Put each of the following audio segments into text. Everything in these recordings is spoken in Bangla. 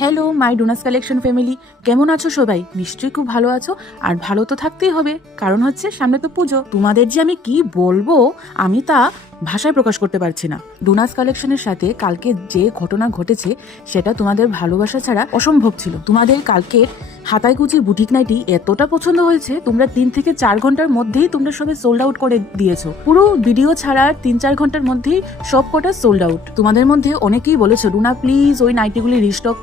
হ্যালো মাই ডোনাস কালেকশন ফ্যামিলি, কেমন আছো সবাই? নিশ্চয়ই খুব ভালো আছো। আর ভালো তো থাকতেই হবে, কারণ হচ্ছে সামনে তো পুজো। তোমাদের যে আমি কি বলবো, আমি তা ভাষায় প্রকাশ করতে পারছি না। ডোনাস কালেকশনের সাথে কালকে যে ঘটনা ঘটেছে সেটা তোমাদের ভালোবাসা ছাড়া অসম্ভব ছিল। তোমাদের কালকের হাতায় কুচির বুটিক নাইটি এতটা পছন্দ হয়েছে, তোমরা 3 থেকে 4 ঘন্টার মধ্যেই তোমরা সবাই সোল্ড আউট করে দিয়েছো। পুরো ভিডিও ছাড়ার 3-4 ঘন্টার মধ্যেই সব কটা সোল্ড আউট। তোমাদের মধ্যে অনেকেই বলেছো, রুনা প্লিজ ওই নাইটিগুলি রিস্টক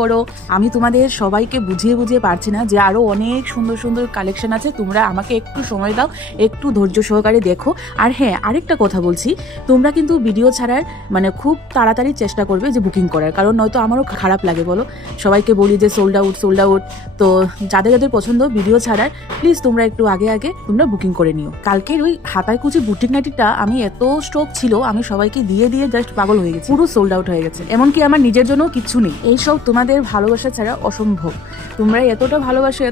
করো। আমি তোমাদের সবাইকে বুঝিয়ে পারছি না যে আরো অনেক সুন্দর সুন্দর কালেকশন আছে। তোমরা আমাকে একটু সময় দাও, একটু ধৈর্য সহকারে দেখো। আর হ্যাঁ, আরেকটা কথা বলছি, তোমরা কিন্তু ভিডিও ছাড়ার খুব তাড়াতাড়ি চেষ্টা করবে যে বুকিং করার, কারণ নয়তো আমারও খারাপ লাগে বলো, সবাইকে বলি যে সোল্ড আউট। তো যাদের পছন্দ ভিডিও ছাড়ার, প্লিজ তোমরা একটু আগে তোমরা বুকিং করে নিও। কালকের ওই হাতায় কুচি বুটিক নাইটিটা আমি এত স্টক ছিল, আমি সবাইকে দিয়ে জাস্ট পাগল হয়ে গেছি, পুরো সোল্ড আউট হয়ে গেছে। এমনকি আমার নিজের জন্য কিচ্ছু নেই। এইসব তোমাদের ভালোবাসা ছাড়া অসম্ভব। তোমরা এতটা ভালোবাসো,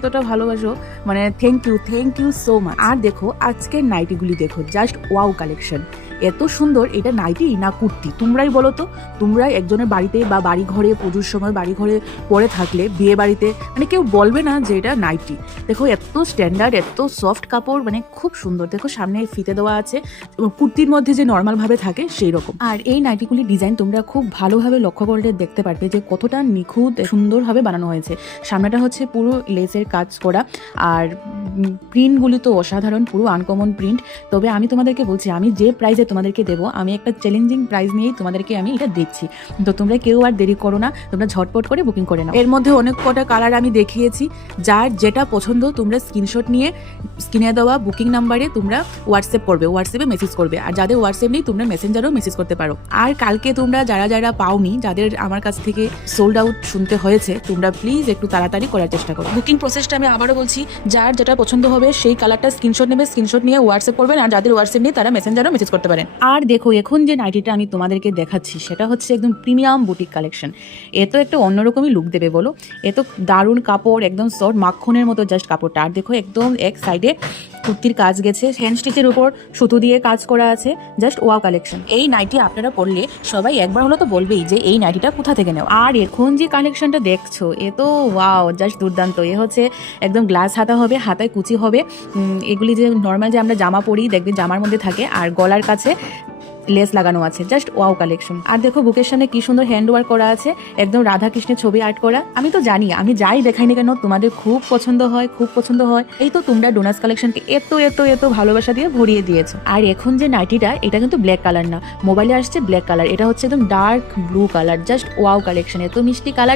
থ্যাংক ইউ সো মাচ। আর দেখো আজকের নাইটিগুলি দেখো, জাস্ট ওয়াও কালেকশন। এত সুন্দর, এটা নাইটি না কুর্তি তোমরাই বলো তো? তোমরা একজনের বাড়িতে বা বাড়ি ঘরে পুজোর সময় বাড়ি ঘরে পরে থাকলে, বিয়ে বাড়িতে কেউ বলবে না যে এটা নাইটি। দেখো এত স্ট্যান্ডার্ড, এত সফট কাপড়, খুব সুন্দর। দেখো সামনে ফিতে দেওয়া আছে, কুর্তির মধ্যে যে নর্মাল ভাবে থাকে সেই রকম। আর এই নাইটিগুলি ডিজাইন তোমরা খুব ভালোভাবে লক্ষ্য করলে দেখতে পারবে যে কতটা নিখুঁত সুন্দরভাবে বানানো হয়েছে। সামনেটা হচ্ছে পুরো লেসের কাজ করা, আর প্রিন্টগুলি তো অসাধারণ, পুরো আনকমন প্রিন্ট। তবে আমি তোমাদেরকে বলছি, আমি যে প্রাইজে তোমাদেরকে দেবো, আমি একটা চ্যালেঞ্জিং প্রাইস নিয়েই তোমাদেরকে আমি এটা দিচ্ছি। তো তোমরা কেউ আর দেরি করো না, তোমরা ঝটপট করে বুকিং করে নাও। এর মধ্যে অনেক কটা কালার আমি দেখিয়েছি, যার যেটা পছন্দ তোমরা স্ক্রিনশট নিয়ে স্ক্রিনে দেওয়া বুকিং নাম্বারে তোমরা হোয়াটসঅ্যাপে মেসেজ করবে। আর যাদের হোয়াটসঅ্যাপ নেই, তোমরা মেসেঞ্জারেও মেসেজ করতে পারো। আর কালকে তোমরা যারা পাওনি, যাদের আমার কাছ থেকে সোল্ড আউট শুনতে হয়েছে, তোমরা প্লিজ একটু তাড়াতাড়ি করার চেষ্টা করো। বুকিং প্রসেসটা আমি আবারও বলছি, যার যেটা পছন্দ হবে সেই কালারটা স্ক্রিনশট নেবে, স্ক্রিনশট নিয়ে হোয়াটসঅ্যাপ করবেন। আর যাদের হোয়াটসঅ্যাপ নেই, তারা মেসেঞ্জারও মেসেজ করতে পারেন। আর দেখো এখন যে নাইটিটা আমি তোমাদেরকে দেখাচ্ছি, সেটা হচ্ছে একদম প্রিমিয়াম বুটিক কালেকশন। এত একটা অন্যরকমই লুক দেবে বলো, এত দারুণ কাপড়, একদম সফট মাখনের মতো জাস্ট কাপড়টা। আর দেখো একদম এক সাইডে কুর্তির কাজ গেছে, হ্যান্ড স্টিচের উপর সুতো দিয়ে কাজ করা আছে, জাস্ট ওয়াও কালেকশন। এই নাইটি আপনারা পরলে সবাই একবার হলো তো বলবেই যে এই নাইটিটা কোথা থেকে নেও। আর এখন যে কালেকশনটা দেখছো, এ তো ওয়াও, জাস্ট দুর্দান্ত। এ হচ্ছে একদম গ্লাস হাতা হবে, হাতায় কুচি হবে। এগুলি যে নর্মাল যে আমরা জামা পরি, দেখবে জামার মধ্যে থাকে, আর গলার কাছে লেস লাগানো আছে, জাস্ট ওয়াও কালেকশন। আর দেখো বুকের সামনে কি সুন্দর হ্যান্ড ওয়ার্ক করা আছে, একদম রাধা কৃষ্ণের ছবি আর্ট করা। আমি তো জানি, আমি যাই দেখাই না কেন তোমাদের খুব পছন্দ হয়। এই তো তোমরা ডোনাস কালেকশনকে এত ভালোবাসা দিয়ে ভরিয়ে দিয়েছো। আর এখন যে নাইটিটা, এটা কিন্তু ব্ল্যাক কালার না, মোবাইলে আসছে ব্ল্যাক কালার, এটা হচ্ছে একদম dark blue colour, just wow collection. এত মিষ্টি কালার।